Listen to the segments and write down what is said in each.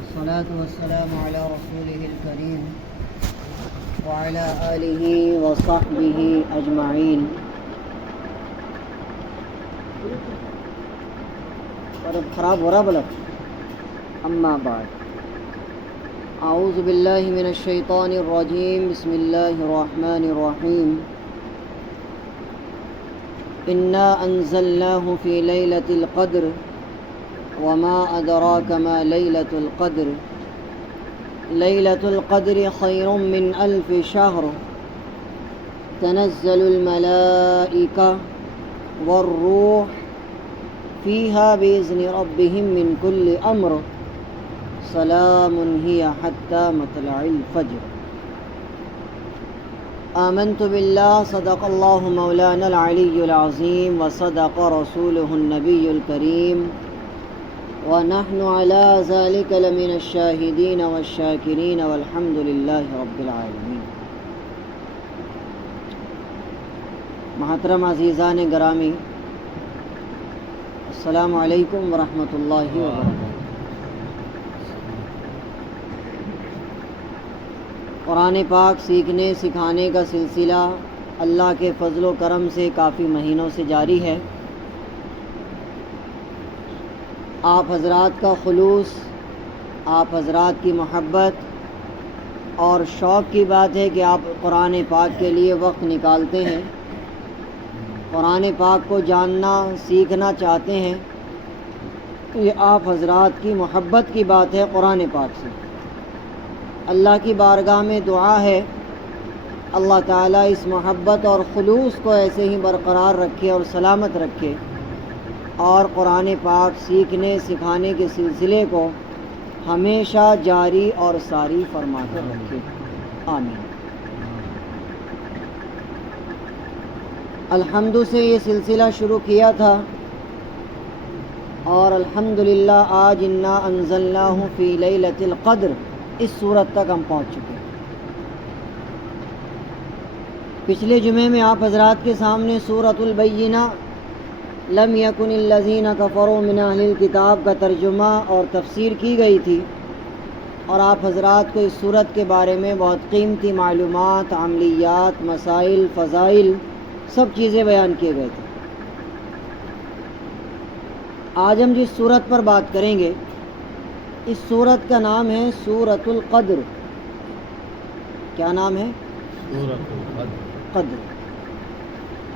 والصلاة والسلام على رسوله الكريم وعلى آله وصحبه أجمعين. خراب ہو رہا بلد. أما بعد، أعوذ بالله من الشيطان الرجيم. بسم الله الرحمن الرحيم. إنا أنزلناه في ليلة القدر وما أدراك ما ليلة القدر. ليلة القدر خير من 1000 شهر. تنزل الملائكة والروح فيها بإذن ربهم من كل أمر. سلام هي حتى مطلع الفجر. آمنت بالله صدق الله مولانا العلي العظيم وصدق رسوله النبي الكريم ونحن على ذلك لمن الشاهدين والشاكرين والحمد لله رب العالمين. محترم عزیزان گرامی، السلام علیکم ورحمۃ اللہ وبرکاتہ. قرآن پاک سیکھنے سکھانے کا سلسلہ اللہ کے فضل و کرم سے کافی مہینوں سے جاری ہے. آپ حضرات کا خلوص، آپ حضرات کی محبت اور شوق کی بات ہے کہ آپ قرآن پاک کے لیے وقت نکالتے ہیں، قرآن پاک کو جاننا سیکھنا چاہتے ہیں. تو یہ آپ حضرات کی محبت کی بات ہے قرآن پاک سے. اللہ کی بارگاہ میں دعا ہے اللہ تعالیٰ اس محبت اور خلوص کو ایسے ہی برقرار رکھے اور سلامت رکھے اور قرآن پاک سیکھنے سکھانے کے سلسلے کو ہمیشہ جاری اور ساری فرما کر رکھے. آمین. الحمد سے یہ سلسلہ شروع کیا تھا اور الحمدللہ آج انا انزلناہ فی لیلۃ القدر اس صورت تک ہم پہنچ چکے. پچھلے جمعے میں آپ حضرات کے سامنے سورۃ البینہ لم یکن الذین کفروا من اہل الکتاب کا ترجمہ اور تفسیر کی گئی تھی اور آپ حضرات کو اس صورت کے بارے میں بہت قیمتی معلومات، عملیات، مسائل، فضائل سب چیزیں بیان کیے گئے تھے. آج ہم جس صورت پر بات کریں گے اس صورت کا نام ہے سورۃ القدر. کیا نام ہے؟ سورۃ القدر.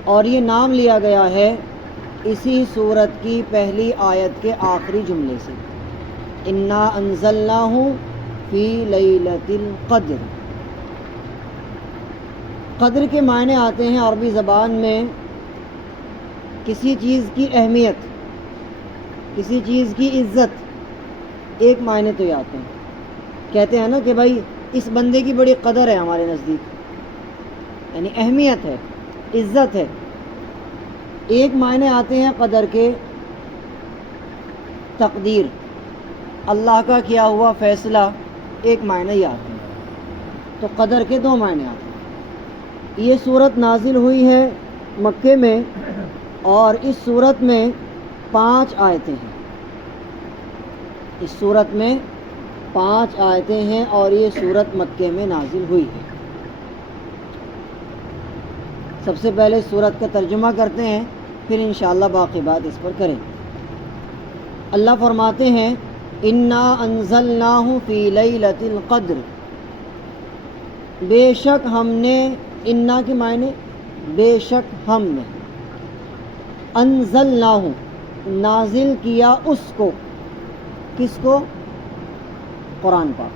اور یہ نام لیا گیا ہے اسی صورت کی پہلی آیت کے آخری جملے سے، انا انزلناہ فی لیلۃ القدر. قدر کے معنی آتے ہیں عربی زبان میں کسی چیز کی اہمیت، کسی چیز کی عزت. ایک معنی تو یہ آتے ہیں، کہتے ہیں نا کہ بھائی اس بندے کی بڑی قدر ہے ہمارے نزدیک، یعنی اہمیت ہے، عزت ہے. ایک معنی آتے ہیں قدر کے تقدیر، اللہ کا کیا ہوا فیصلہ. ایک معنی یہ آتے ہیں. تو قدر کے دو معنی آتے ہیں. یہ صورت نازل ہوئی ہے مکے میں اور اس صورت میں 5 آیتیں ہیں. اس صورت میں 5 آیتیں ہیں اور یہ صورت مکے میں نازل ہوئی ہے. سب سے پہلے صورت کا ترجمہ کرتے ہیں، پھر انشاءاللہ باقی بات اس پر کریں. اللہ فرماتے ہیں انا انزلناہ فی لیلۃ القدر. بے شک ہم نے، انا کے معنی بے شک ہم نے، انزلناہ نازل کیا اس کو. کس کو؟ قرآن پاک.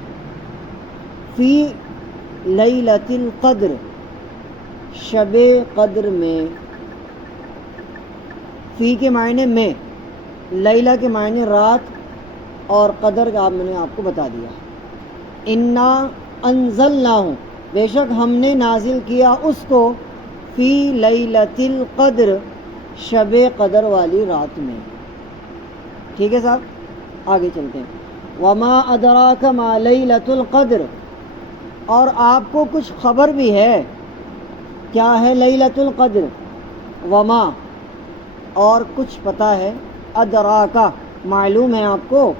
فی لیلۃ القدر شب قدر میں. فی کے معنی میں، لیلہ کے معنی رات اور قدر کا میں نے آپ کو بتا دیا. انا انزلناہ بے شک ہم نے نازل کیا اس کو، فی لیلۃ القدر شب قدر والی رات میں. ٹھیک ہے صاحب، آگے چلتے ہیں. وما ادراک ما لیلۃ القدر. اور آپ کو کچھ خبر بھی ہے کیا ہے لیلۃ القدر. وما اور کچھ پتہ ہے، ادراکا معلوم ہے آپ کو.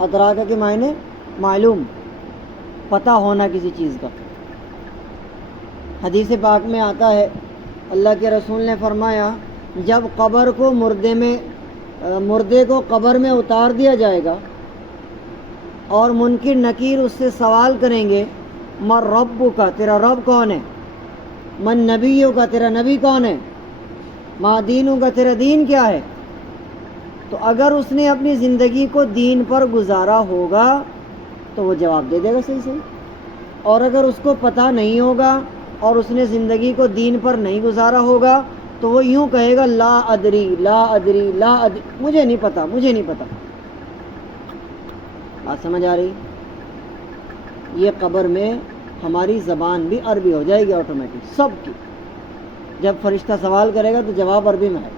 ادراکا کے معنی معلوم، پتہ ہونا کسی چیز کا. حدیث پاک میں آتا ہے اللہ کے رسول نے فرمایا جب قبر کو مردے کو قبر میں اتار دیا جائے گا اور منکر نکیر اس سے سوال کریں گے من ربک، تیرا رب کون ہے؟ من نبیک، تیرا نبی کون ہے؟ ما دینک، تیرا دین کیا ہے؟ تو اگر اس نے اپنی زندگی کو دین پر گزارا ہوگا تو وہ جواب دے دے گا صحیح صحیح. اور اگر اس کو پتہ نہیں ہوگا اور اس نے زندگی کو دین پر نہیں گزارا ہوگا تو وہ یوں کہے گا لا ادری لا ادری لا ادری، مجھے نہیں پتہ مجھے نہیں پتہ. بات سمجھ آ رہی؟ یہ قبر میں ہماری زبان بھی عربی ہو جائے گی آٹومیٹک سب کی. جب فرشتہ سوال کرے گا تو جواب عربی میں ہے.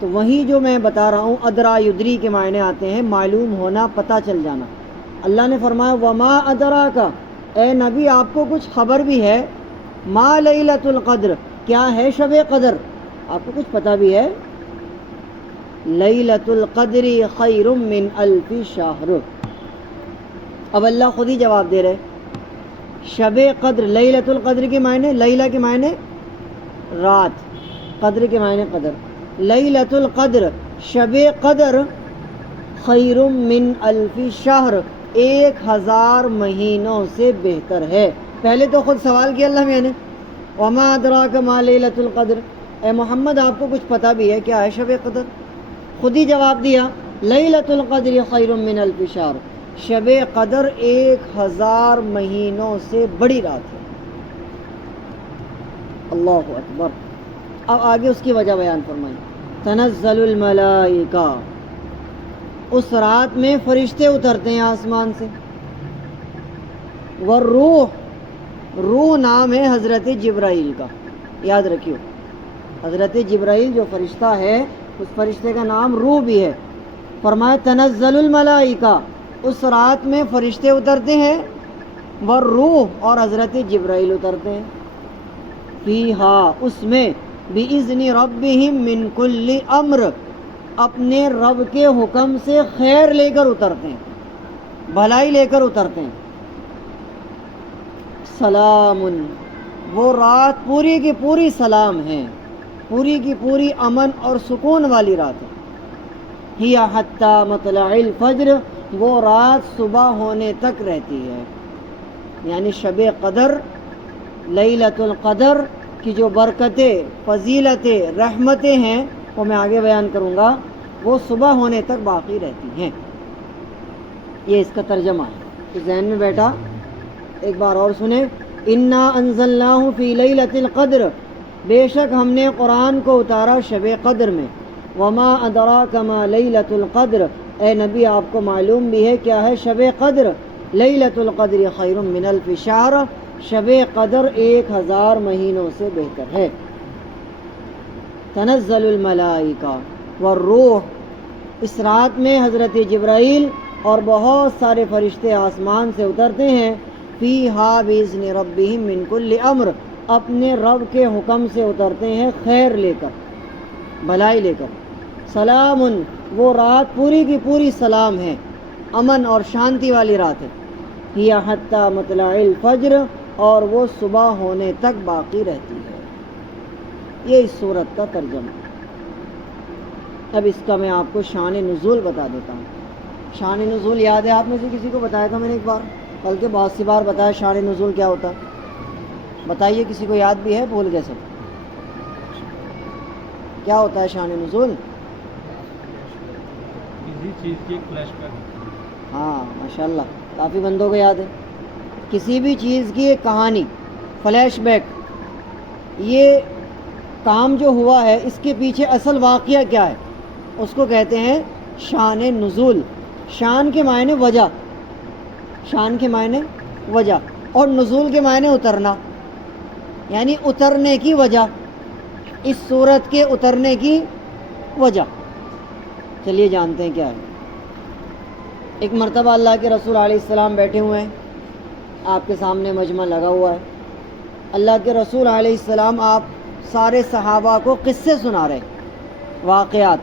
تو وہی جو میں بتا رہا ہوں ادرا یدری کے معنی آتے ہیں معلوم ہونا، پتہ چل جانا. اللہ نے فرمایا وما ادراک، اے نبی آپ کو کچھ خبر بھی ہے. ما لیلۃ القدر، کیا ہے شب قدر؟ آپ کو کچھ پتہ بھی ہے. لیلۃ القدر خیر من الف شہر. اب اللہ خود ہی جواب دے رہے. شب قدر، لیلۃ القدر کے معنی، لیلہ کے معنی رات، قدر کے معنی قدر. لیلۃ القدر، شب قدر خیر من الف شہر، 1000 مہینوں سے بہتر ہے. پہلے تو خود سوال کیا اللہ نے وما ادراک ما لیلۃ القدر، اے محمد آپ کو کچھ پتہ بھی ہے کیا ہے شب قدر؟ خود ہی جواب دیا لیلۃ القدر خیر من الف شہر، شب قدر 1000 مہینوں سے بڑی رات ہے. اللہ اکبر. اب آگے اس کی وجہ بیان فرمائی. تنزل الملائکہ، اس رات میں فرشتے اترتے ہیں آسمان سے. والروح، روح نام ہے حضرت جبرائیل کا، یاد رکھیو. حضرت جبرائیل جو فرشتہ ہے اس فرشتے کا نام روح بھی ہے. فرمایا تنزل الملائکہ، اس رات میں فرشتے اترتے ہیں. والروح، اور حضرت جبرائیل اترتے ہیں. فیہا، اس میں، بِإِذْنِ رَبِّهِمْ مِنْ كُلِّ أَمْرٍ، اپنے رب کے حکم سے خیر لے کر اترتے ہیں، بھلائی لے کر اترتے ہیں. سلام، وہ رات پوری کی پوری سلام ہے، پوری کی پوری امن اور سکون والی رات ہے. ہی حتی مطلع الفجر، وہ رات صبح ہونے تک رہتی ہے. یعنی شب قدر، لیلۃ القدر کی جو برکتیں، فضیلتیں، رحمتیں ہیں وہ میں آگے بیان کروں گا، وہ صبح ہونے تک باقی رہتی ہیں. یہ اس کا ترجمہ ہے. تو ذہن میں بیٹھا ایک بار اور سنیں. انا انزلناہ فی لیلۃ القدر، بے شک ہم نے قرآن کو اتارا شب قدر میں. وما ادراک ما لیلۃ القدر، اے نبی آپ کو معلوم بھی ہے کیا ہے شب قدر. لیلۃ القدر خیر من الف شہر، شب قدر 1000 مہینوں سے بہتر ہے. تنزل الملائکہ والروح، اس رات میں حضرت جبرائیل اور بہت سارے فرشتے آسمان سے اترتے ہیں. فیہا بِإِذْنِ رَبِّهِمْ مِنْ كُلِّ أَمْرٍ، اپنے رب کے حکم سے اترتے ہیں خیر لے کر، بھلائی لے کر. سلام، وہ رات پوری کی پوری سلام ہے، امن اور شانتی والی رات ہے. ہی حتی مطلع الفجر، اور وہ صبح ہونے تک باقی رہتی ہے. یہ اس صورت کا ترجمہ. اب اس کا میں آپ کو شان نزول بتا دیتا ہوں. شان نزول یاد ہے آپ میں سے کسی کو بتایا تھا میں نے ایک بار، بلکہ بہت سی بار بتایا شان نزول کیا ہوتا. بتائیے کسی کو یاد بھی ہے؟ بھول گئے سب. کیا ہوتا ہے شان نزول؟ کسی چیز کی فلیش بیک. ہاں ماشاءاللہ، کافی بندوں کو یاد ہے. کسی بھی چیز کی ایک کہانی، فلیش بیک. یہ کام جو ہوا ہے اس کے پیچھے اصل واقعہ کیا ہے، اس کو کہتے ہیں شان نزول. شان کے معنی وجہ، شان کے معنی وجہ، اور نزول کے معنی اترنا، یعنی اترنے کی وجہ، اس صورت کے اترنے کی وجہ. چلیے جانتے ہیں کیا ہے. ایک مرتبہ اللہ کے رسول علیہ السلام بیٹھے ہوئے ہیں، آپ کے سامنے مجمع لگا ہوا ہے. اللہ کے رسول علیہ السلام آپ سارے صحابہ کو قصے سنا رہے، واقعات.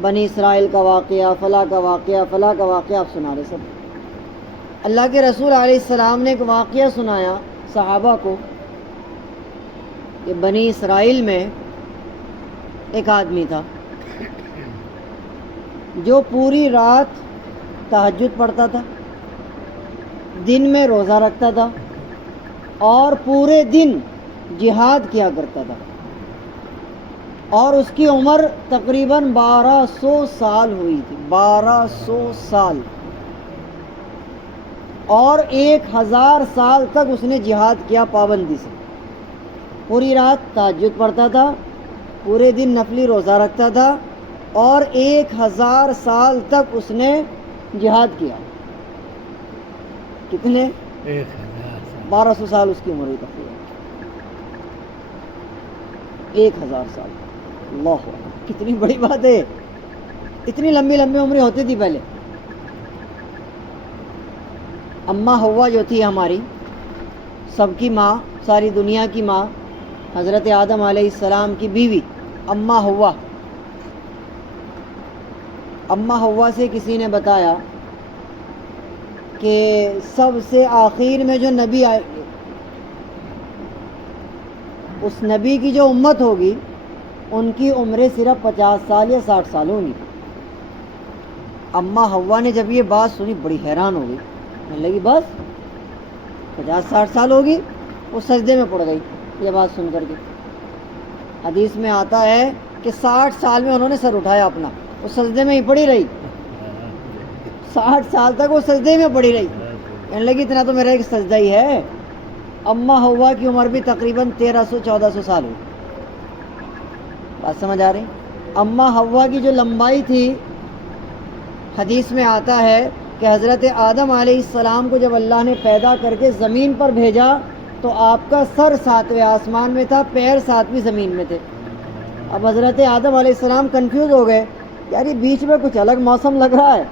بنی اسرائیل کا واقعہ، فلاں کا واقعہ، فلاں کا واقعہ آپ سنا رہے سب. اللہ کے رسول علیہ السلام نے ایک واقعہ سنایا صحابہ کو کہ بنی اسرائیل میں ایک آدمی تھا جو پوری رات تہجد پڑھتا تھا، دن میں روزہ رکھتا تھا اور پورے دن جہاد کیا کرتا تھا، اور اس کی عمر تقریباً 1200 سال ہوئی تھی. 1200 سال، اور 1000 سال تک اس نے جہاد کیا پابندی سے. پوری رات تہجد پڑھتا تھا، پورے دن نفلی روزہ رکھتا تھا، اور 1000 سال تک اس نے جہاد کیا. کتنے؟ 1200 سال اس کی عمر ہوئی تقریباً. 1000 سال. اللہ اکبر، کتنی بڑی بات ہے. اتنی لمبی لمبی عمریں ہوتی تھی پہلے. اماں حوا جو تھی ہماری سب کی ماں، ساری دنیا کی ماں، حضرت آدم علیہ السلام کی بیوی اماں حوا. اماں حوا سے کسی نے بتایا کہ سب سے آخر میں جو نبی آئے گے، اس نبی کی جو امت ہوگی ان کی عمریں صرف 50 سال یا 60 سال ہوں گی. اماں حوا نے جب یہ بات سنی بڑی حیران ہو گئی. کہنے لگی بس 50-60 سال ہوگی؟ وہ سجدے میں پڑ گئی یہ بات سن کر کے. حدیث میں آتا ہے کہ 60 سال میں انہوں نے سر اٹھایا اپنا، وہ سجدے میں ہی پڑی رہی. 60 سال تک وہ سجدے میں پڑی رہی. کہنے لگی اتنا تو میرا ایک سجدہ ہی ہے. اماں حوا کی عمر بھی تقریباً 1300-1400 سال ہوئی. بات سمجھ آ رہی؟ اماں حوا کی جو لمبائی تھی، حدیث میں آتا ہے کہ حضرت آدم علیہ السلام کو جب اللہ نے پیدا کر کے زمین پر بھیجا تو آپ کا سر 7ویں آسمان میں تھا، پیر 7ویں زمین میں تھے. اب حضرت آدم علیہ السلام کنفیوز ہو گئے، یار یہ بیچ میں کچھ الگ موسم لگ رہا ہے،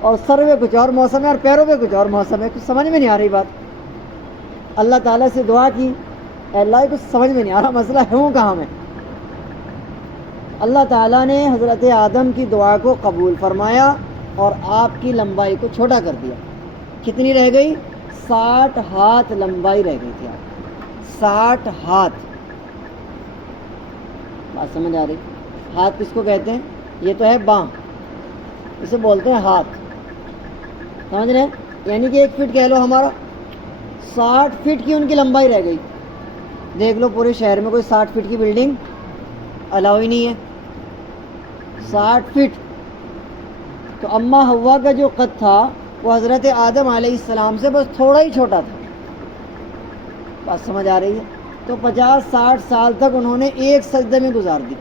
اور سر میں کچھ اور موسم ہے اور پیروں میں کچھ اور موسم ہے، کچھ سمجھ میں نہیں آ رہی بات. اللہ تعالیٰ سے دعا کی، اے اللہ کچھ سمجھ میں نہیں آ رہا، مسئلہ ہے ہوں کہاں میں. اللہ تعالیٰ نے حضرت آدم کی دعا کو قبول فرمایا اور آپ کی لمبائی کو چھوٹا کر دیا. کتنی رہ گئی؟ 60 ہاتھ لمبائی رہ گئی تھی آپ. 60 ہاتھ. بات سمجھ آ رہی؟ ہاتھ کس کو کہتے ہیں؟ یہ تو ہے باں، اسے بولتے ہیں ہاتھ. سمجھ رہے ہیں؟ یعنی کہ 1 فٹ کہہ لو ہمارا. 60 فٹ کی ان کی لمبائی رہ گئی. دیکھ لو پورے شہر میں کوئی 60 فٹ کی بلڈنگ الاؤ ہی نہیں ہے. 60 فٹ. تو اماں حوا کا جو قد تھا وہ حضرت آدم علیہ السلام سے بس تھوڑا ہی چھوٹا تھا. بات سمجھ آ رہی ہے؟ تو 50-60 سال تک انہوں نے ایک سجدے میں گزار دی.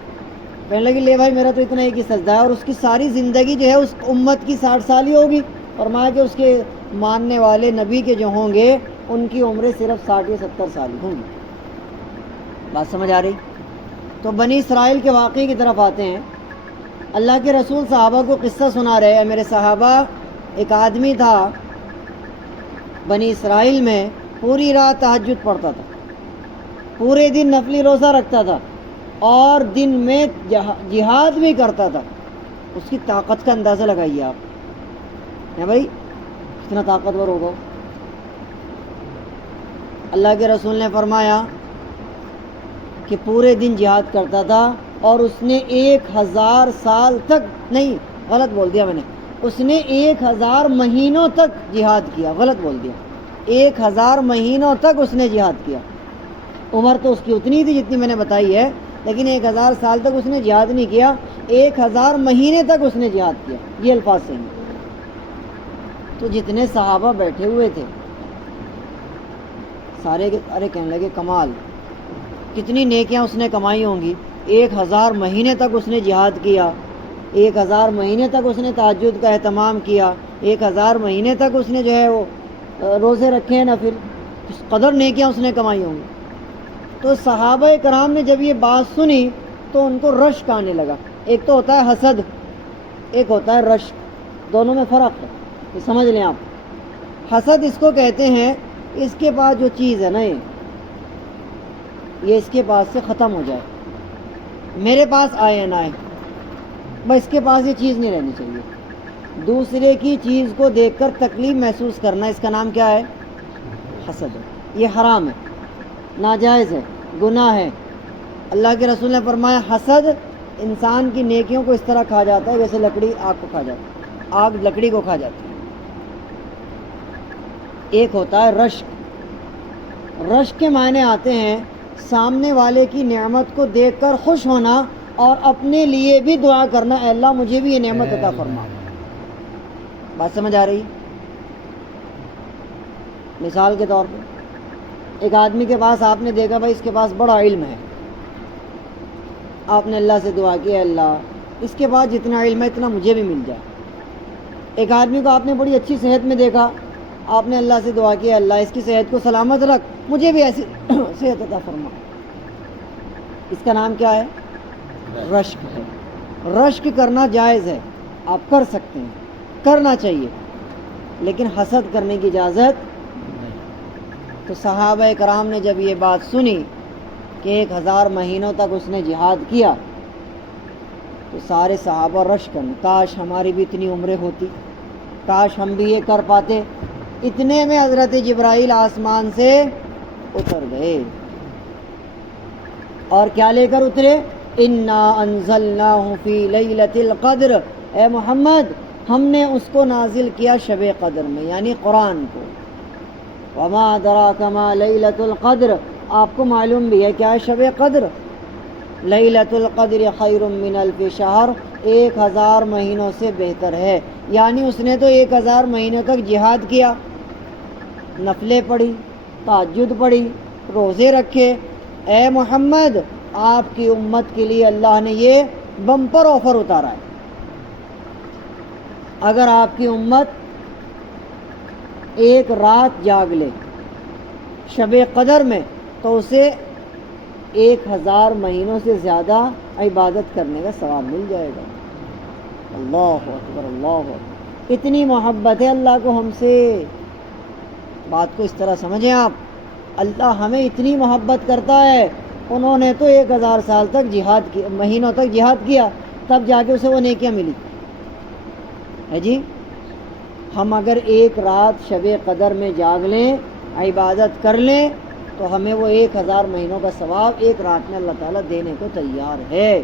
کہنے لگی لے بھائی میرا تو اتنا ایک ہی سجدہ ہے، اور اس کی ساری زندگی جو ہے اس امت کی 60 سال ہی ہوگی. فرمایا کہ اس کے ماننے والے نبی کے جو ہوں گے ان کی عمریں صرف 60 یا 70 سال ہی ہوں گی. بات سمجھ آ رہی؟ تو بنی اسرائیل کے واقعے کی طرف آتے ہیں. اللہ کے رسول صحابہ کو قصہ سنا رہے ہیں، میرے صحابہ ایک آدمی تھا بنی اسرائیل میں، پوری رات تہجد پڑھتا تھا، پورے دن نفلی روزہ رکھتا تھا، اور دن میں جہاد بھی کرتا تھا. اس کی طاقت کا اندازہ لگائیے آپ، ہے بھائی کتنا طاقتور ہوگا. اللہ کے رسول نے فرمایا کہ پورے دن جہاد کرتا تھا، اور اس نے 1000 سال تک، نہیں غلط بول دیا میں نے، اس نے 1000 مہینوں تک جہاد کیا. غلط بول دیا، 1000 مہینوں تک اس نے جہاد کیا. عمر تو اس کی اتنی تھی جتنی میں نے بتائی ہے، لیکن 1000 سال تک اس نے جہاد نہیں کیا، 1000 مہینے تک اس نے جہاد کیا. یہ الفاظ صحیح ہیں. تو جتنے صحابہ بیٹھے ہوئے تھے سارے ارے کہنے لگے کمال، کتنی نیکیاں اس نے کمائی ہوں گی. 1000 مہینے تک اس نے جہاد کیا، 1000 مہینے تک اس نے تہجد کا اہتمام کیا، 1000 مہینے تک اس نے جو ہے وہ روزے رکھے ہیں نفل. اس قدر نیکیاں اس نے کمائی ہوں گی. تو صحابہ کرام نے جب یہ بات سنی تو ان کو رشک آنے لگا. ایک تو ہوتا ہے حسد، ایک ہوتا ہے رشک، دونوں میں فرق ہے، یہ سمجھ لیں آپ. حسد اس کو کہتے ہیں اس کے پاس جو چیز ہے نا یہ اس کے پاس سے ختم ہو جائے، میرے پاس آئے نہ آئے. بس اس کے پاس یہ چیز نہیں رہنی چاہیے. دوسرے کی چیز کو دیکھ کر تکلیف محسوس کرنا، اس کا نام کیا ہے؟ حسد ہے. یہ حرام ہے، ناجائز ہے، گناہ ہے. اللہ کے رسول نے فرمایا حسد انسان کی نیکیوں کو اس طرح کھا جاتا ہے جیسے لکڑی آگ کو کھا جاتی ہے، آگ لکڑی کو کھا جاتی ہے. ایک ہوتا ہے رشک. رشک کے معنی آتے ہیں سامنے والے کی نعمت کو دیکھ کر خوش ہونا اور اپنے لیے بھی دعا کرنا، اے اللہ مجھے بھی یہ نعمت عطا فرما. بات سمجھ آ رہی؟ مثال کے طور پر ایک آدمی کے پاس آپ نے دیکھا بھائی اس کے پاس بڑا علم ہے، آپ نے اللہ سے دعا کی اے اللہ اس کے بعد جتنا علم ہے اتنا مجھے بھی مل جائے. ایک آدمی کو آپ نے بڑی اچھی صحت میں دیکھا، آپ نے اللہ سے دعا کی اللہ اس کی صحت کو سلامت رکھ، مجھے بھی ایسی صحت عطا فرما. اس کا نام کیا ہے؟ رشک ہے. رشک کرنا جائز ہے، آپ کر سکتے ہیں، کرنا چاہیے، لیکن حسد کرنے کی اجازت. تو صحابہ کرام نے جب یہ بات سنی کہ 1000 مہینوں تک اس نے جہاد کیا تو سارے صحابہ رشک کرنے، کاش ہماری بھی اتنی عمریں ہوتی، کاش ہم بھی یہ کر پاتے. اتنے میں حضرت جبرائیل آسمان سے اتر گئے اور کیا لے کر اترے؟ انا انزلناہ فی لیلۃ القدر، اے محمد ہم نے اس کو نازل کیا شب قدر میں، یعنی قرآن کو. وما ادراک ما لیلۃ القدر، آپ کو معلوم بھی ہے کیا ہے شب قدر؟ لیلۃ القدر خیر من الف شہر، 1000 مہینوں سے بہتر ہے. یعنی اس نے تو 1000 مہینوں تک جہاد کیا، نفلیں پڑھی، تہجد پڑھی، روزے رکھے. اے محمد آپ کی امت کے لیے اللہ نے یہ بمپر آفر اتارا ہے، اگر آپ کی امت ایک رات جاگ لے شب قدر میں تو اسے 1000 مہینوں سے زیادہ عبادت کرنے کا ثواب مل جائے گا. اللہ اکبر اللہ اکبر. اتنی محبت ہے اللہ کو ہم سے. بات کو اس طرح سمجھیں آپ، اللہ ہمیں اتنی محبت کرتا ہے. انہوں نے تو 1000 سال تک جہاد کیا، مہینوں تک جہاد کیا، تب جا کے اسے وہ نیکیاں ملی ہے جی. ہم اگر ایک رات شب قدر میں جاگ لیں، عبادت کر لیں، تو ہمیں وہ 1000 مہینوں کا ثواب ایک رات میں اللہ تعالیٰ دینے کو تیار ہے.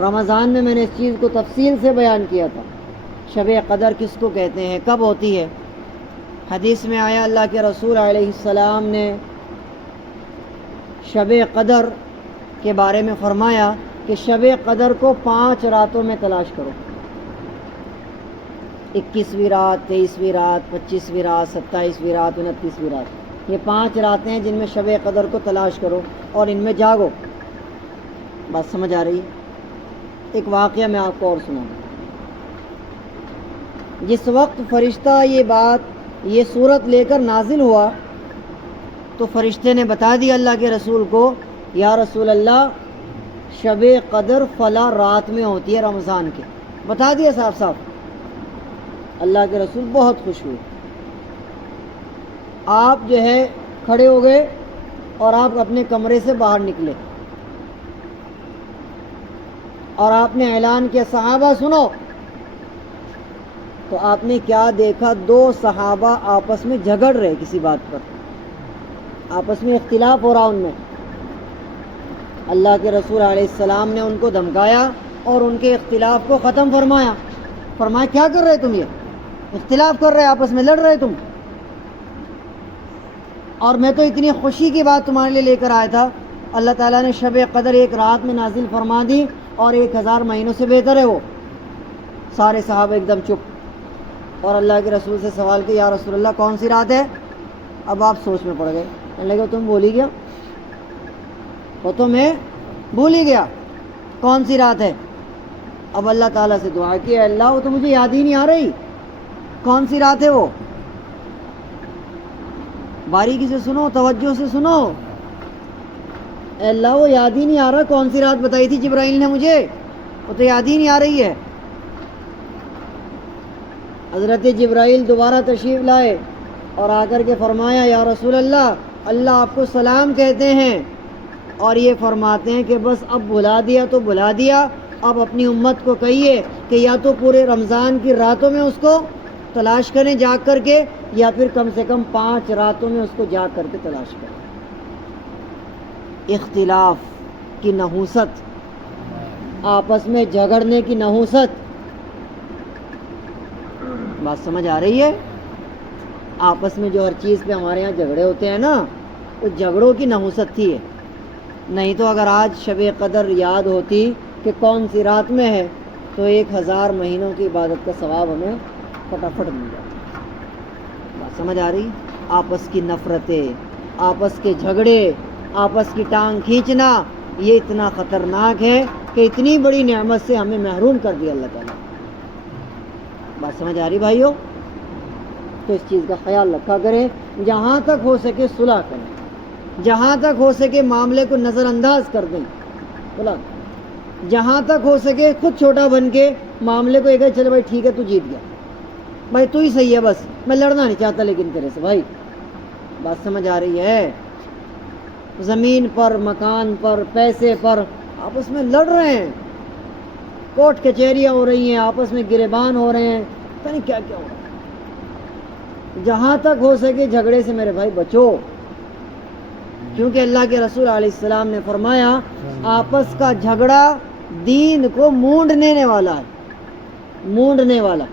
رمضان میں نے اس چیز کو تفصیل سے بیان کیا تھا. شب قدر کس کو کہتے ہیں، کب ہوتی ہے؟ حدیث میں آیا اللہ کے رسول علیہ السلام نے شب قدر کے بارے میں فرمایا کہ شب قدر کو 5 راتوں میں تلاش کرو. 21ویں رات، 23ویں رات، 25ویں رات، 27ویں رات، 29ویں رات. یہ 5 راتیں ہیں جن میں شب قدر کو تلاش کرو اور ان میں جاگو. بات سمجھ آ رہی ہے؟ ایک واقعہ میں آپ کو اور سناؤں. جس وقت فرشتہ یہ صورت لے کر نازل ہوا تو فرشتے نے بتا دیا اللہ کے رسول کو، یا رسول اللہ شب قدر فلاں رات میں ہوتی ہے رمضان کے. بتا دیا صاف صاف. اللہ کے رسول بہت خوش ہوئے. آپ جو ہے کھڑے ہو گئے اور آپ اپنے کمرے سے باہر نکلے اور آپ نے اعلان کیا صحابہ سنو. تو آپ نے کیا دیکھا؟ 2 صحابہ آپس میں جھگڑ رہے کسی بات پر، آپس میں اختلاف ہو رہا ان میں. اللہ کے رسول علیہ السلام نے ان کو دھمکایا اور ان کے اختلاف کو ختم فرمایا. فرمایا کیا کر رہے تم، یہ اختلاف کر رہے، آپس میں لڑ رہے تم، اور میں تو اتنی خوشی کی بات تمہارے لیے لے کر آیا تھا. اللہ تعالیٰ نے شب قدر ایک رات میں نازل فرما دی اور 1000 مہینوں سے بہتر ہے وہ. سارے صحابہ ایک دم چپ اور اللہ کے رسول سے سوال کیا، یا رسول اللہ کون سی رات ہے؟ اب آپ سوچ میں پڑ گئے. کہنے لگے تم بھول ہی گیا، وہ تو میں بھول ہی گیا، کون سی رات ہے؟ اب اللہ تعالیٰ سے دعا کی، اے اللہ وہ تو مجھے یاد ہی نہیں آ رہی، کون سی رات ہے وہ؟ باریکی سے سنو، توجہ سے سنو. اے اللہ وہ یاد ہی نہیں آ رہا، کون سی رات بتائی تھی جبرائیل نے مجھے، وہ تو یاد ہی نہیں آ رہی ہے. حضرت جبرائیل دوبارہ تشریف لائے اور آ کر کے فرمایا، یا رسول اللہ اللہ آپ کو سلام کہتے ہیں اور یہ فرماتے ہیں کہ بس اب بھلا دیا تو بھلا دیا، اب اپنی امت کو کہیے کہ یا تو پورے رمضان کی راتوں میں اس کو تلاش کریں جاگ کر کے، یا پھر کم سے کم 5 راتوں میں اس کو جاگ کر کے تلاش کریں۔ اختلاف کی نحوست، آپس میں جھگڑنے کی نحوست، بات سمجھ آ رہی ہے؟ آپس میں جو ہر چیز پہ ہمارے یہاں جھگڑے ہوتے ہیں نا، وہ جھگڑوں کی نحوست تھی ہے۔ نہیں تو اگر آج شب قدر یاد ہوتی کہ کون سی رات میں ہے تو 1000 مہینوں کی عبادت کا ثواب ہمیں فٹافٹ مل جاتا۔ بات سمجھ آ رہی؟ آپس کی نفرتیں، آپس کے جھگڑے، آپس کی ٹانگ کھینچنا، یہ اتنا خطرناک ہے کہ اتنی بڑی نعمت سے ہمیں محروم کر دیا اللہ تعالیٰ۔ بات سمجھ آ رہی بھائیوں؟ تو اس چیز کا خیال رکھا کریں، جہاں تک ہو سکے صلح کریں، جہاں تک ہو سکے معاملے کو نظر انداز کر دیں، صلح، جہاں تک ہو سکے خود چھوٹا بن کے معاملے کو ایک چلے بھائی ٹھیک ہے تو جیت گیا، بھائی تو ہی صحیح ہے، بس میں لڑنا نہیں چاہتا لیکن تیرے سے بھائی۔ بات سمجھ آ رہی ہے؟ زمین پر، مکان پر، پیسے پر آپس میں لڑ رہے ہیں، کورٹ کچہریاں ہو رہی ہیں، آپس میں گریبان ہو رہے ہیں، پتہ نہیں کیا کیا ہو رہا ہے۔ جہاں تک ہو سکے جھگڑے سے میرے بھائی بچو، کیونکہ اللہ کے رسول علیہ السلام نے فرمایا آپس کا جھگڑا دین کو مونڈنے والا ہے، مونڈنے والا۔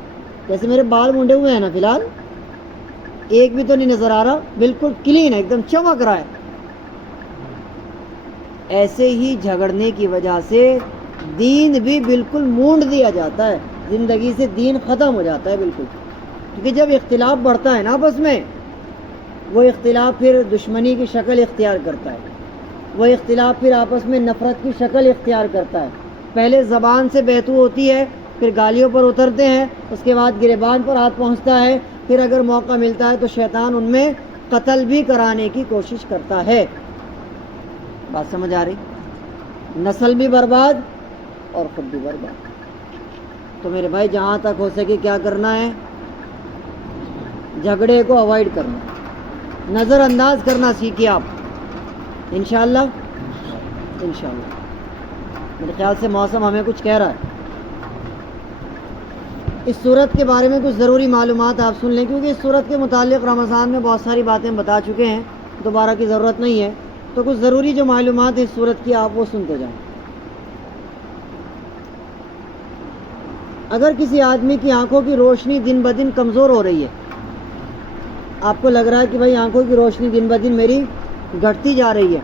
جیسے میرے بال مونڈے ہوئے ہیں نا فی الحال، ایک بھی تو نہیں نظر آ رہا، بالکل کلین ہے، ایک دم چمک رہا ہے۔ ایسے ہی جھگڑنے کی وجہ سے دین بھی بالکل مونڈ دیا جاتا ہے، زندگی سے دین ختم ہو جاتا ہے بالکل۔ کیونکہ جب اختلاف بڑھتا ہے نا آپس میں، وہ اختلاف پھر دشمنی کی شکل اختیار کرتا ہے، وہ اختلاف پھر آپس میں نفرت کی شکل اختیار کرتا ہے۔ پہلے زبان سے بیتو ہوتی ہے، پھر گالیوں پر اترتے ہیں، اس کے بعد گریبان پر ہاتھ پہنچتا ہے، پھر اگر موقع ملتا ہے تو شیطان ان میں قتل بھی کرانے کی کوشش کرتا ہے۔ بات سمجھ آ رہی؟ نسل بھی برباد اور خود بھی برباد۔ تو میرے بھائی جہاں تک ہو سکے کیا کرنا ہے؟ جھگڑے کو اوائڈ کرنا، نظر انداز کرنا سیکھیے آپ، انشاءاللہ انشاءاللہ۔ میرے خیال سے موسم ہمیں کچھ کہہ رہا ہے۔ اس صورت کے بارے میں کچھ ضروری معلومات آپ سن لیں، کیونکہ اس صورت کے متعلق رمضان میں بہت ساری باتیں بتا چکے ہیں، دوبارہ کی ضرورت نہیں ہے، تو کچھ ضروری جو معلومات اس صورت کی آپ وہ سنتے جائیں۔ اگر کسی آدمی کی آنکھوں کی روشنی دن بدن کمزور ہو رہی ہے، آپ کو لگ رہا ہے کہ بھائی آنکھوں کی روشنی دن بدن میری گھٹتی جا رہی ہے،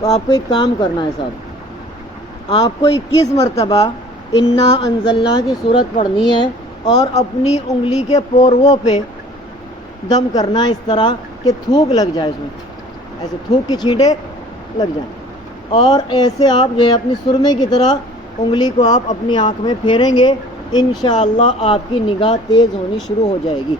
تو آپ کو ایک کام کرنا ہے صاحب، آپ کو 21 مرتبہ انا انزلنا کی سورت پڑھنی ہے اور اپنی انگلی کے پوروں پہ دم کرنا ہے، اس طرح کہ تھوک لگ جائے، اس میں ایسے تھوک کی چھینٹیں لگ جائیں، اور ایسے آپ جو ہے اپنی سرمے کی طرح انگلی کو آپ اپنی آنکھ میں پھیریں گے، انشاءاللہ آپ کی نگاہ تیز ہونی شروع ہو جائے گی۔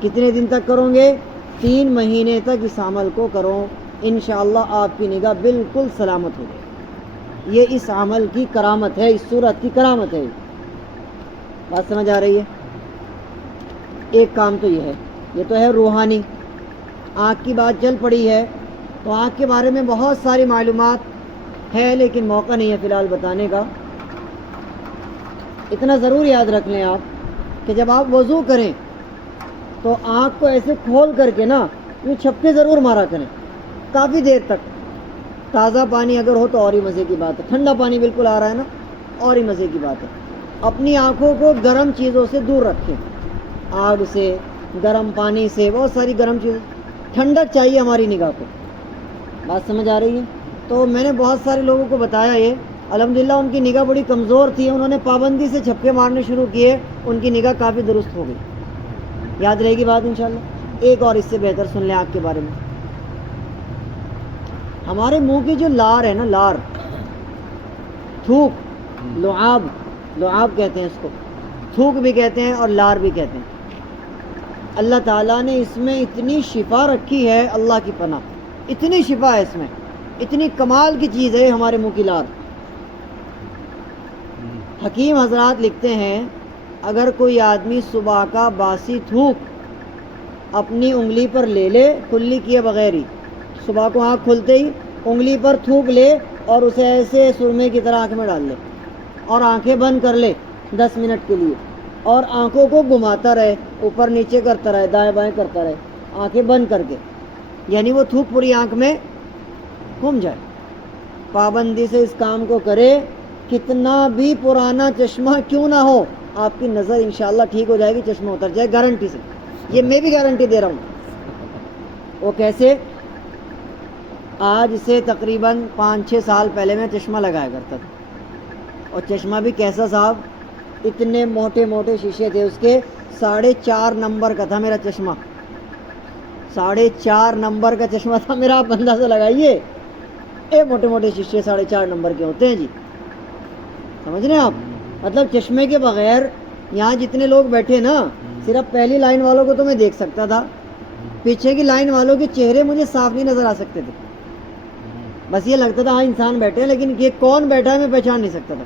کتنے دن تک کرو گے؟ 3 مہینے تک اس عمل کو کرو، انشاءاللہ آپ کی نگاہ بالکل سلامت ہو جائے گی۔ یہ اس عمل کی کرامت ہے، اس صورت کی کرامت ہے۔ بات سمجھ آ رہی ہے؟ ایک کام تو یہ ہے، یہ تو ہے روحانی۔ آنکھ کی بات چل پڑی ہے تو آنکھ کے بارے میں بہت ساری معلومات ہے، لیکن موقع نہیں ہے فی الحال بتانے کا۔ اتنا ضرور یاد رکھ لیں آپ کہ جب آپ وضو کریں تو آنکھ کو ایسے کھول کر کے نا یہ چھپکے ضرور مارا کریں کافی دیر تک۔ تازہ پانی اگر ہو تو اور ہی مزے کی بات ہے، ٹھنڈا پانی بالکل آ رہا ہے نا اور ہی مزے کی بات ہے۔ اپنی آنکھوں کو گرم چیزوں سے دور رکھیں، آگ سے، گرم پانی سے، بہت ساری گرم چیزیں، ٹھنڈک چاہیے ہماری نگاہ کو۔ بات سمجھ آ رہی ہے؟ تو میں نے بہت سارے لوگوں کو بتایا یہ، الحمدللہ ان کی نگاہ بڑی کمزور تھی، انہوں نے پابندی سے چھپکے مارنے شروع کیے، ان کی نگاہ کافی درست ہو گئی۔ یاد رہے گی بات انشاءاللہ۔ ایک اور اس سے بہتر سن لیں آنکھ کے بارے میں۔ ہمارے منہ کی جو لار ہے نا، لار، تھوک، لعاب، لعاب کہتے ہیں اس کو، تھوک بھی کہتے ہیں اور لار بھی کہتے ہیں۔ اللہ تعالیٰ نے اس میں اتنی شفا رکھی ہے، اللہ کی پناہ، اتنی شفا ہے اس میں، اتنی کمال کی چیز ہے ہمارے منہ کی لار۔ حکیم حضرات لکھتے ہیں اگر کوئی آدمی صبح کا باسی تھوک اپنی انگلی پر لے لے، کلی کیے بغیر ہی، صبح کو آنکھ کھلتے ہی انگلی پر تھوک لے اور اسے ایسے سرمے کی طرح آنکھ میں ڈال لے، اور آنکھیں بند کر لے 10 منٹ کے لیے اور آنکھوں کو گھماتا رہے، اوپر نیچے کرتا رہے، دائیں بائیں کرتا رہے، آنکھیں بند کر کے، یعنی وہ تھوک پوری آنکھ میں گھوم جائے، پابندی سے اس کام کو کرے، کتنا بھی پرانا چشمہ کیوں نہ ہو آپ کی نظر انشاءاللہ ٹھیک ہو جائے گی، چشمہ اتر جائے، گارنٹی سے، یہ میں بھی گارنٹی دے رہا ہوں۔ وہ کیسے؟ آج سے تقریباً 5-6 سال پہلے میں چشمہ لگایا کرتا تھا، اور چشمہ بھی کیسا صاحب، اتنے موٹے موٹے شیشے تھے اس کے، 4.5 نمبر کا تھا میرا چشمہ، 4.5 نمبر کا چشمہ تھا میرا، آپ اندازہ لگائیے، موٹے موٹے شیشے 4.5 نمبر کے ہوتے ہیں جی، سمجھ رہے ہیں آپ؟ مطلب چشمے کے بغیر یہاں جتنے لوگ بیٹھے نا، صرف پہلی لائن والوں کو تو میں دیکھ سکتا تھا، پیچھے کی لائن والوں کے چہرے مجھے صاف نہیں نظر آ سکتے تھے، بس یہ لگتا تھا ہاں انسان بیٹھے ہیں، لیکن یہ کون بیٹھا ہے میں پہچان نہیں سکتا تھا۔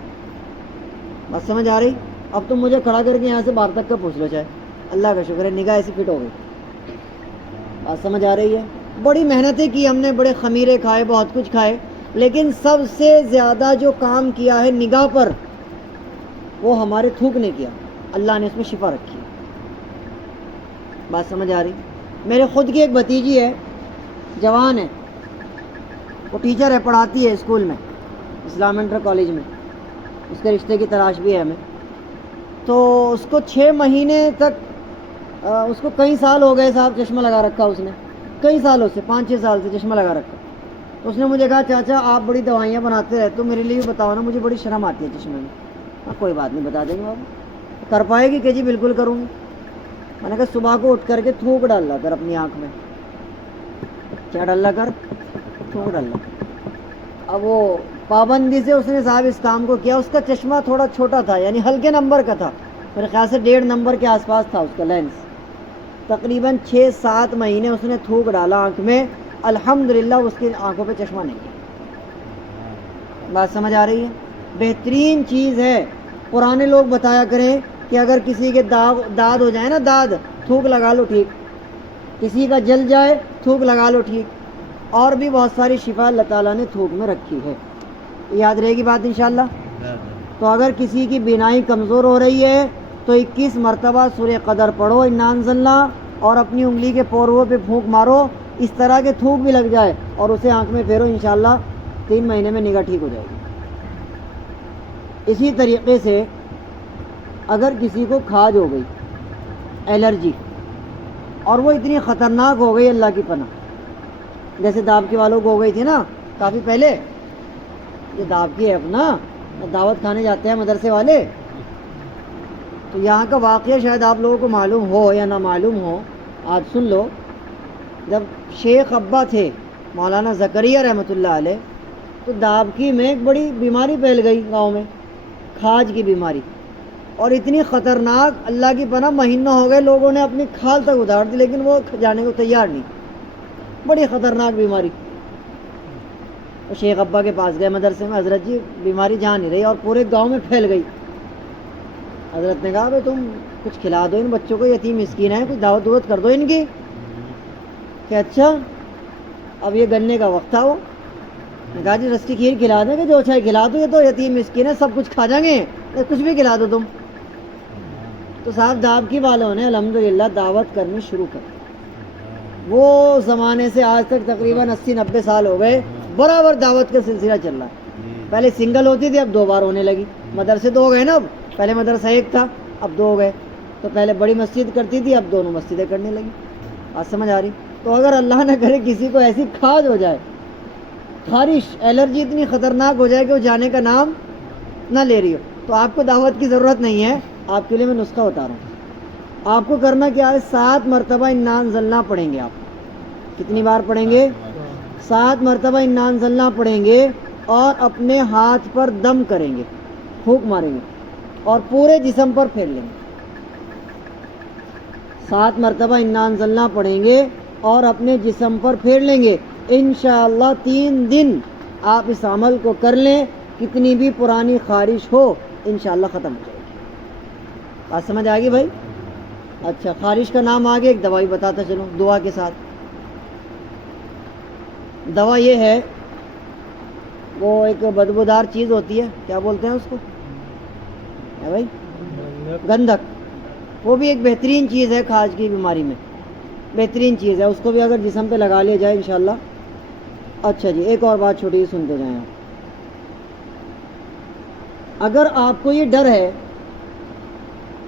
بس سمجھ آ رہی؟ اب تم مجھے کھڑا کر کے یہاں سے باہر تک کا پوچھ لو، چاہے، اللہ کا شکر ہے نگاہ ایسی فٹ ہو گئی۔ بات سمجھ آ رہی ہے؟ بڑی محنتیں کی ہم نے، بڑے خمیرے کھائے، بہت کچھ کھائے، لیکن سب سے زیادہ جو کام کیا ہے نگاہ پر، وہ ہمارے تھوک نے کیا، اللہ نے اس میں شفا رکھی ہے۔ بات سمجھ آ رہی؟ میرے خود کی ایک بھتیجی ہے، جوان ہے، وہ ٹیچر ہے، پڑھاتی ہے اسکول میں، اسلام انٹر کالج میں، اس کے رشتے کی تلاش بھی ہے ہمیں، تو اس کو 6 مہینے تک، اس کو کئی سال ہو گئے صاحب چشمہ لگا رکھا، اس نے کئی سالوں سے، 5-6 سال سے چشمہ لگا رکھا، تو اس نے مجھے کہا چاچا آپ بڑی دوائیاں بناتے رہتے تو میرے لیے بھی بتاؤ نا، مجھے بڑی شرم آتی ہے چشمے میں۔ ہاں کوئی بات نہیں، بتا دیں گے بابا۔ کر پائے گی کہ جی بالکل کروں گی۔ میں نے کہا صبح کو اٹھ کر کے تھوک ڈالنا کر اپنی آنکھ میں، کیا ڈالنا کر؟ تھوک ڈالنا۔ اب وہ پابندی سے اس نے صاحب اس کام کو کیا، اس کا چشمہ تھوڑا چھوٹا تھا، یعنی ہلکے نمبر کا تھا، میرے خیال سے 1.5 نمبر کے آس پاس تھا اس کا لینس، تقریباً 6-7 مہینے اس نے تھوک ڈالا آنکھ میں، الحمدللہ اس کی آنکھوں پہ چشمہ نہیں گیا۔ بات سمجھ آ رہی ہے؟ بہترین چیز ہے، پرانے لوگ بتایا کریں کہ اگر کسی کے داد ہو جائے نا، داد، تھوک لگا لو ٹھیک، کسی کا جل جائے تھوک لگا لو ٹھیک، اور بھی بہت ساری شفا اللہ تعالیٰ نے تھوک میں رکھی ہے، یاد رہے گی بات انشاءاللہ۔ تو اگر کسی کی بینائی کمزور ہو رہی ہے تو 21 مرتبہ سورہ قدر پڑھو، انا انزلنا، اور اپنی انگلی کے پوروں پہ پھونک مارو، اس طرح کے تھوک بھی لگ جائے اور اسے آنکھ میں پھیرو، انشاءاللہ 3 مہینے میں نگاہ ٹھیک ہو جائے گی۔ اسی طریقے سے اگر کسی کو کھاج ہو گئی، الرجی، اور وہ اتنی خطرناک ہو گئی اللہ کی پناہ، جیسے دابکی والوں کو ہو گئی تھی نا کافی پہلے، یہ دابکی ہے اپنا، دعوت کھانے جاتے ہیں مدرسے والے، تو یہاں کا واقعہ شاید آپ لوگوں کو معلوم ہو یا نہ معلوم ہو، آج سن لو۔ جب شیخ ابا تھے مولانا زکریہ رحمۃ اللہ علیہ، تو دابکی میں ایک بڑی بیماری پھیل گئی گاؤں میں، کھاج کی بیماری، اور اتنی خطرناک، اللہ کی پناہ مہینوں ہو گئے لوگوں نے اپنی کھال تک اتار دی لیکن وہ جانے کو تیار نہیں، بڑی خطرناک بیماری۔ تو شیخ ابا کے پاس گئے مدرسے میں، حضرت جی بیماری جا نہیں رہی اور پورے گاؤں میں پھیل گئی۔ حضرت نے کہا بھائی تم کچھ کھلا دو ان بچوں کو، یتیم مسکین ہیں، کچھ دعوت وعوت کر دو ان کی، کہ اچھا اب یہ گنے کا وقت تھا، وہ نے کہا جی رس کی کھیر کھلا دیں، کہ جو چاہے کھلا دو، یہ تو یتیم مسکین ہے، سب کچھ کھا جائیں گے، کچھ بھی کھلا دو تم۔ تو صاحب دابکی والوں نے الحمدللہ دعوت کرنی شروع کر، وہ زمانے سے آج تک تقریباً 80-90 سال ہو گئے، برابر دعوت کا سلسلہ چل رہا ہے۔ پہلے سنگل ہوتی تھی، اب 2 بار ہونے لگی، مدرسے 2 ہو گئے نا، اب پہلے مدرسہ 1 تھا، اب 2 ہو گئے، تو پہلے بڑی مسجد کرتی تھی، اب 2 مسجدیں کرنے لگی۔ بات سمجھ آ رہی؟ تو اگر اللہ نہ کرے کسی کو ایسی کھاج ہو جائے، خارش، الرجی اتنی خطرناک ہو جائے کہ وہ جانے کا نام نہ لے رہی ہو، تو آپ کو دعوت کی ضرورت نہیں ہے، آپ کے لیے میں نسخہ بتا رہا ہوں۔ آپ کو کرنا کیا ہے، 7 مرتبہ انا انزلنا پڑھیں گے آپ۔ کتنی بار پڑھیں گے؟ 7 مرتبہ انا انزلنا پڑھیں گے، اور اپنے ہاتھ پر دم کریں گے، پھونک ماریں گے، اور پورے جسم پر پھیر لیں گے۔ 7 مرتبہ انا انزلنا پڑھیں گے اور اپنے جسم پر پھیر لیں گے، انشاءاللہ 3 دن آپ اس عمل کو کر لیں، کتنی بھی پرانی خارش ہو انشاءاللہ ختم ہو جائے گی۔ بات سمجھ آ گئی بھائی؟ اچھا، خارش کا نام آگے ایک دوائی بتاتا چلوں دعا کے ساتھ۔ دوا یہ ہے، وہ ایک بدبودار چیز ہوتی ہے، کیا بولتے ہیں اس کو، ہے بھائی گندھک، وہ بھی ایک بہترین چیز ہے کھاج کی بیماری میں، بہترین چیز ہے، اس کو بھی اگر جسم پہ لگا لیا جائے انشاءاللہ۔ اچھا جی، ایک اور بات چھوٹی سی سنتے جائیں آپ۔ اگر آپ کو یہ ڈر ہے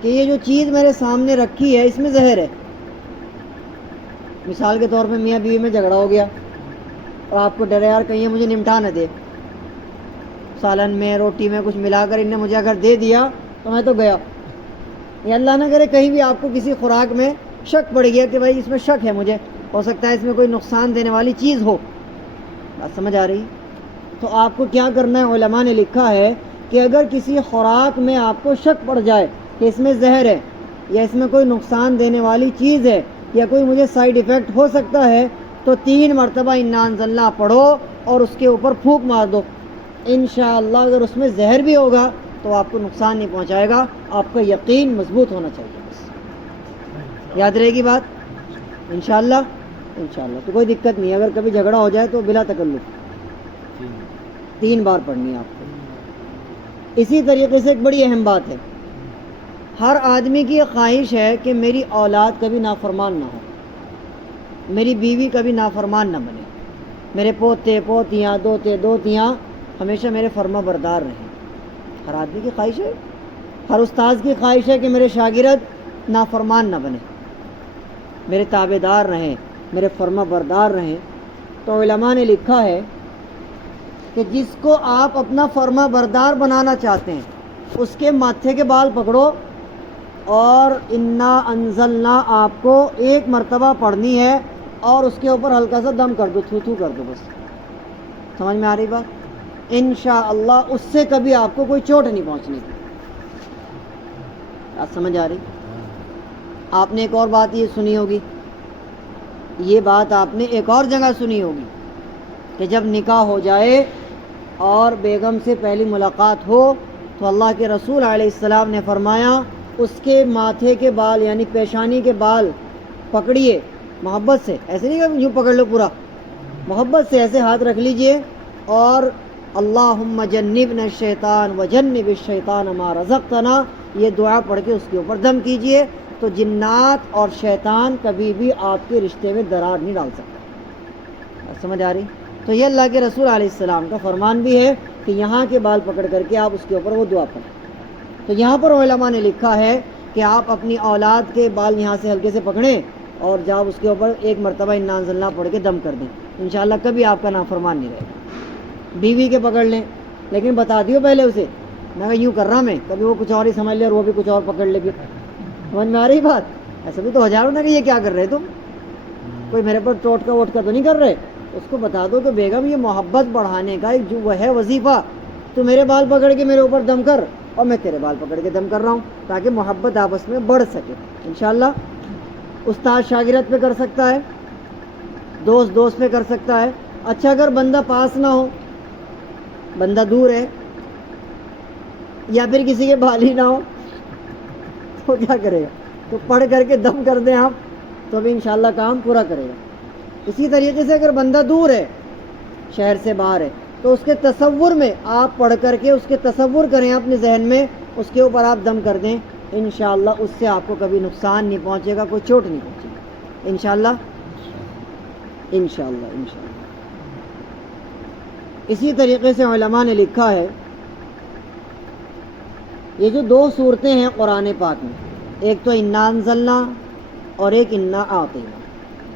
کہ یہ جو چیز میرے سامنے رکھی ہے اس میں زہر ہے، مثال کے طور پہ میاں بیوی میں جھگڑا ہو گیا اور آپ کو ڈر ہے یار کہیں یہ مجھے نمٹا نہ دے، سالن میں روٹی میں کچھ ملا کر ان نے مجھے اگر دے دیا تو میں تو گیا، یا اللہ نہ کرے کہیں بھی آپ کو کسی خوراک میں شک پڑ گیا کہ بھائی اس میں شک ہے، مجھے ہو سکتا ہے اس میں کوئی نقصان دینے والی چیز ہو، بات سمجھ آ رہی؟ تو آپ کو کیا کرنا ہے، علماء نے لکھا ہے کہ اگر کسی خوراک میں آپ کو شک پڑ جائے کہ اس میں زہر ہے یا اس میں کوئی نقصان دینے والی چیز ہے یا کوئی مجھے سائیڈ ایفیکٹ ہو سکتا ہے، تو 3 مرتبہ انا انزلنا پڑھو اور اس کے اوپر پھونک مار دو، انشاءاللہ اگر اس میں زہر بھی ہوگا تو آپ کو نقصان نہیں پہنچائے گا، آپ کا یقین مضبوط ہونا چاہیے، بس یاد رہے گی بات، انشاءاللہ انشاءاللہ تو کوئی دقت نہیں ہے، اگر کبھی جھگڑا ہو جائے تو بلا تکلف 3 بار پڑھنی ہے آپ کو۔ اسی طریقے سے ایک بڑی اہم بات ہے، ہر آدمی کی یہ خواہش ہے کہ میری اولاد کبھی نافرمان نہ ہو، میری بیوی کبھی نافرمان نہ بنے، میرے پوتے پوتیاں دوتے دوتیاں ہمیشہ میرے فرما بردار رہیں، ہر آدمی کی خواہش ہے، ہر استاذ کی خواہش ہے کہ میرے شاگرد نافرمان نہ بنے، میرے تابع دار رہیں، میرے فرما بردار رہیں۔ تو علماء نے لکھا ہے کہ جس کو آپ اپنا فرما بردار بنانا چاہتے ہیں اس کے ماتھے کے بال پکڑو اور انا انزلنا آپ کو 1 مرتبہ پڑھنی ہے اور اس کے اوپر ہلکا سا دم کر دو، تھو تھو کر دو، بس سمجھ میں آ رہی بات؟ انشاءاللہ اس سے کبھی آپ کو کوئی چوٹ نہیں پہنچنے کی، بات سمجھ آ رہی؟ آپ نے ایک اور بات یہ سنی ہوگی، یہ بات آپ نے ایک اور جگہ سنی ہوگی کہ جب نکاح ہو جائے اور بیگم سے پہلی ملاقات ہو تو اللہ کے رسول علیہ السلام نے فرمایا اس کے ماتھے کے بال یعنی پیشانی کے بال پکڑیے محبت سے، ایسے نہیں کہ یوں پکڑ لو پورا، محبت سے ایسے ہاتھ رکھ لیجئے اور اللہم جنبنا الشیطان وجنب الشیطان ما رزقتنا، یہ دعا پڑھ کے اس کے اوپر دم کیجئے، تو جنات اور شیطان کبھی بھی آپ کے رشتے میں درار نہیں ڈال سکتا، سمجھ آ رہی؟ تو یہ اللہ کے رسول علیہ السلام کا فرمان بھی ہے کہ یہاں کے بال پکڑ کر کے آپ اس کے اوپر وہ دعا پڑھیں۔ تو یہاں پر علماء نے لکھا ہے کہ آپ اپنی اولاد کے بال یہاں سے ہلکے سے پکڑیں اور جب اس کے اوپر 1 مرتبہ انا انزلنا پڑھ کے دم کر دیں، انشاءاللہ کبھی آپ کا نافرمان نہیں رہے گا۔ بیوی کے پکڑ لیں لیکن بتا دیو پہلے اسے، میں کہ یوں کر رہا میں، کبھی وہ کچھ اور ہی سمجھ لے اور وہ بھی کچھ اور پکڑ لے، سمجھ میں آ رہی بات؟ ایسا بھی تو ہو جا رہا نا کہ یہ کیا کر رہے تم، کوئی میرے پر ٹوٹکا ووٹکا تو نہیں کر رہے، اس کو بتا دو کہ بیگم یہ محبت بڑھانے کا ایک جو وہ ہے وظیفہ، تو میرے بال پکڑ کے میرے اوپر دم کر اور میں تیرے بال پکڑ کے دم کر رہا ہوں تاکہ محبت آپس میں بڑھ سکے انشاءاللہ۔ استاد شاگرد پہ کر سکتا ہے، دوست دوست پہ کر سکتا ہے۔ اچھا اگر بندہ پاس نہ ہو، بندہ دور ہے یا پھر کسی کے بال ہی نہ ہو تو کیا کرے گا؟ تو پڑھ کر کے دم کر دیں آپ تو بھی انشاءاللہ کام پورا کرے گا۔ اسی طریقے سے اگر بندہ دور ہے، شہر سے باہر ہے، تو اس کے تصور میں آپ پڑھ کر کے اس کے تصور کریں اپنے ذہن میں، اس کے اوپر آپ دم کر دیں، انشاءاللہ اس سے آپ کو کبھی نقصان نہیں پہنچے گا، کوئی چوٹ نہیں پہنچے گی انشاءاللہ انشاءاللہ انشاءاللہ۔ اسی طریقے سے علماء نے لکھا ہے یہ جو 2 صورتیں ہیں قرآن پاک میں، ایک تو انا انزلنا اور ایک انا اعطینا،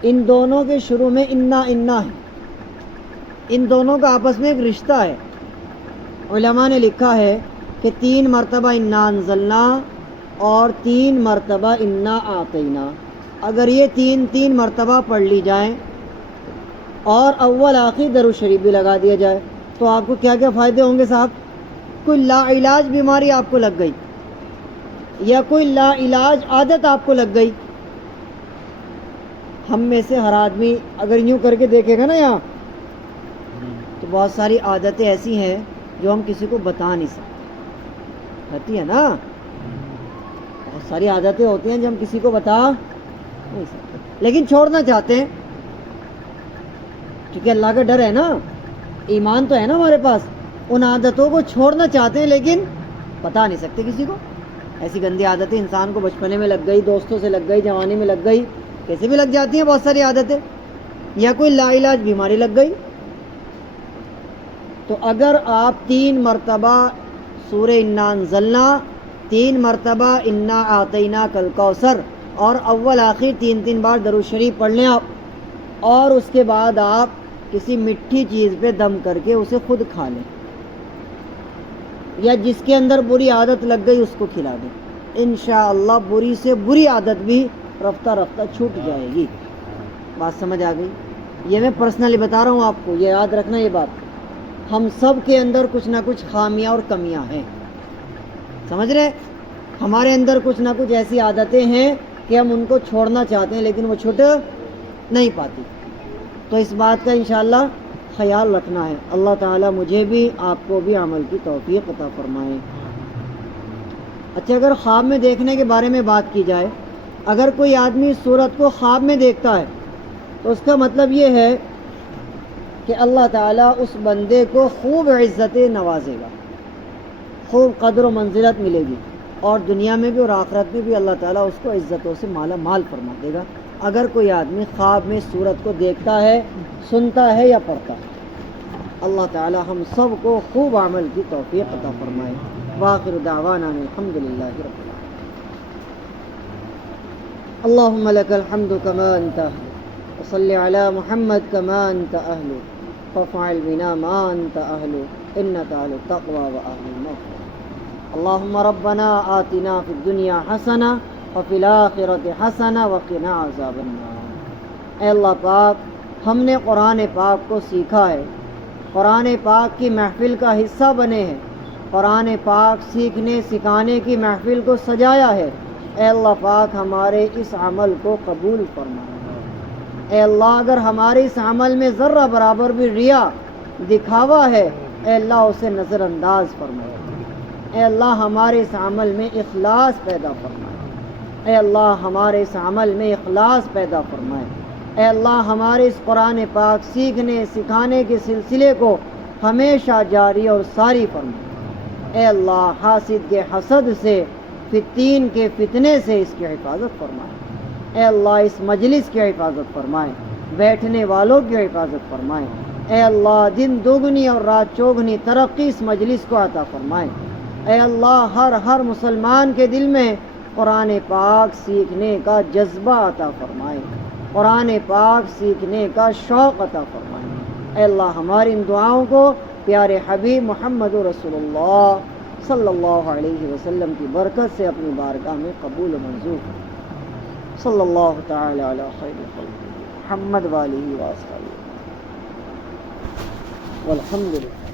ان دونوں کے شروع میں انا ہے، ان دونوں کا آپس میں ایک رشتہ ہے۔ علماء نے لکھا ہے کہ 3 مرتبہ انا انزلنا اور 3 مرتبہ انا اعطینا، اگر یہ 3 مرتبہ پڑھ لی جائیں اور اول آخر درود شریف بھی لگا دیا جائے تو آپ کو کیا کیا فائدے ہوں گے صاحب؟ کوئی لا علاج بیماری آپ کو لگ گئی یا کوئی لا علاج عادت آپ کو لگ گئی، ہم میں سے ہر آدمی اگر یوں کر کے دیکھے گا نا یہاں تو بہت ساری عادتیں ایسی ہیں جو ہم کسی کو بتا نہیں سکتے، ہوتی ہے نا، بہت ساری عادتیں ہوتی ہیں جو ہم کسی کو بتا نہیں سکتے لیکن چھوڑنا چاہتے ہیں کیونکہ اللہ کا ڈر ہے نا، ایمان تو ہے نا ہمارے پاس، ان عادتوں کو چھوڑنا چاہتے ہیں لیکن بتا نہیں سکتے کسی کو. ایسی گندی عادتیں انسان کو بچپنے میں لگ گئی, دوستوں سے لگ گئی, جوانی میں لگ گئی, کیسے بھی لگ جاتی ہیں بہت ساری عادتیں, یا کوئی لا علاج بیماری لگ گئی. تو اگر آپ 3 مرتبہ سورہ انا انزلنا, 3 مرتبہ انا اعطیناک الکوثر, اور اول آخر 3 بار درود شریف پڑھ لیں آپ, اور اس کے بعد آپ کسی میٹھی چیز پہ دم کر کے اسے خود کھا لیں, یا جس کے اندر بری عادت لگ گئی اس کو کھلا دیں, انشاءاللہ بری سے بری عادت بھی رفتہ رفتہ چھوٹ جائے گی. بات سمجھ آ گئی؟ یہ میں پرسنلی بتا رہا ہوں آپ کو, یہ یاد رکھنا یہ بات. ہم سب کے اندر کچھ نہ کچھ خامیاں اور کمیاں ہیں, سمجھ رہے؟ ہمارے اندر کچھ نہ کچھ ایسی عادتیں ہیں کہ ہم ان کو چھوڑنا چاہتے ہیں لیکن وہ چھوٹ نہیں پاتی. تو اس بات کا انشاءاللہ خیال رکھنا ہے. اللہ تعالیٰ مجھے بھی آپ کو بھی عمل کی توفیق عطا فرمائے. اچھا, اگر خواب میں دیکھنے کے بارے میں بات کی جائے, اگر کوئی آدمی صورت کو خواب میں دیکھتا ہے تو اس کا مطلب یہ ہے کہ اللہ تعالیٰ اس بندے کو خوب عزت نوازے گا, خوب قدر و منزلت ملے گی, اور دنیا میں بھی اور آخرت میں بھی اللہ تعالیٰ اس کو عزتوں سے مالا مال فرما دے گا. اگر کوئی آدمی خواب میں صورت کو دیکھتا ہے, سنتا ہے یا پڑھتا ہے. اللہ تعالیٰ ہم سب کو خوب عمل کی توفیق عطا فرمائے. وآخر دعوانا الحمدللہ رب العالمین. اللہم لک الحمد کما انت اہل, وصلی علی محمد کما انت اہل, فافعل بنا ما انت اہل, انک اہل التقوی و اہل المغفرہ. اللہم ربنا آتنا فی الدنیا حسنہ وفی الآخرۃ حسنہ وقنا عذاب النار. اے اللہ پاک, ہم نے قرآن پاک کو سیکھا ہے, قرآن پاک کی محفل کا حصہ بنے ہیں, قرآن پاک سیکھنے سکھانے کی محفل کو سجایا ہے. اے اللہ پاک, ہمارے اس عمل کو قبول فرما. اے اللہ, اگر ہمارے اس عمل میں ذرہ برابر بھی ریا دکھاوا ہے, اے اللہ اسے نظر انداز فرمائے. اے اللہ, ہمارے اس عمل میں اخلاص پیدا فرمائے. اے اللہ, ہمارے اس عمل میں اخلاص پیدا فرمائے. اے اللہ, ہمارے اس قرآن پاک سیکھنے سکھانے کے سلسلے کو ہمیشہ جاری اور ساری فرمائے. اے اللہ, حاسد کے حسد سے, فتین کے فتنے سے اس کی حفاظت فرمائے. اے اللہ, اس مجلس کی حفاظت فرمائے, بیٹھنے والوں کی حفاظت فرمائے. اے اللہ, دن دوگنی اور رات چوگنی ترقی اس مجلس کو عطا فرمائے. اے اللہ, ہر مسلمان کے دل میں قرآن پاک سیکھنے کا جذبہ عطا فرمائے, قرآن پاک سیکھنے کا شوق عطا فرمائے. اے اللہ, ہماری ان دعاؤں کو پیارے حبیب محمد رسول اللہ صلی اللہ علیہ وسلم کی برکت سے اپنی بارگاہ میں قبول و منظور. صلی اللہ تعالی علی خیر خلق محمد وآلہ وآصحابہ والحمد للہ.